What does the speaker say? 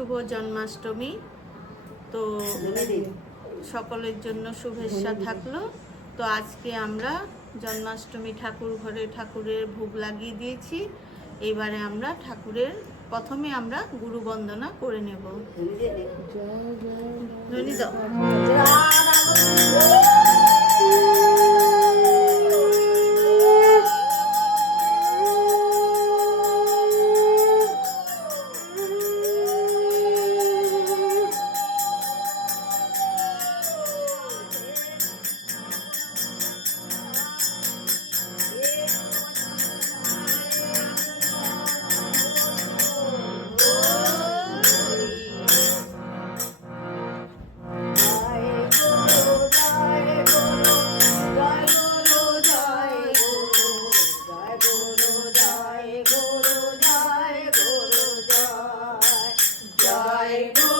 শুভ জন্মাষ্টমী। তো সকলের জন্য শুভেচ্ছা থাকল। তো আজকে আমরা জন্মাষ্টমী ঠাকুর ঘরে ঠাকুরের ভোগ লাগিয়ে দিয়েছি। এবারে আমরা ঠাকুরের প্রথমে আমরা গুরু বন্দনা করে নেব। দাও। জয় গুরু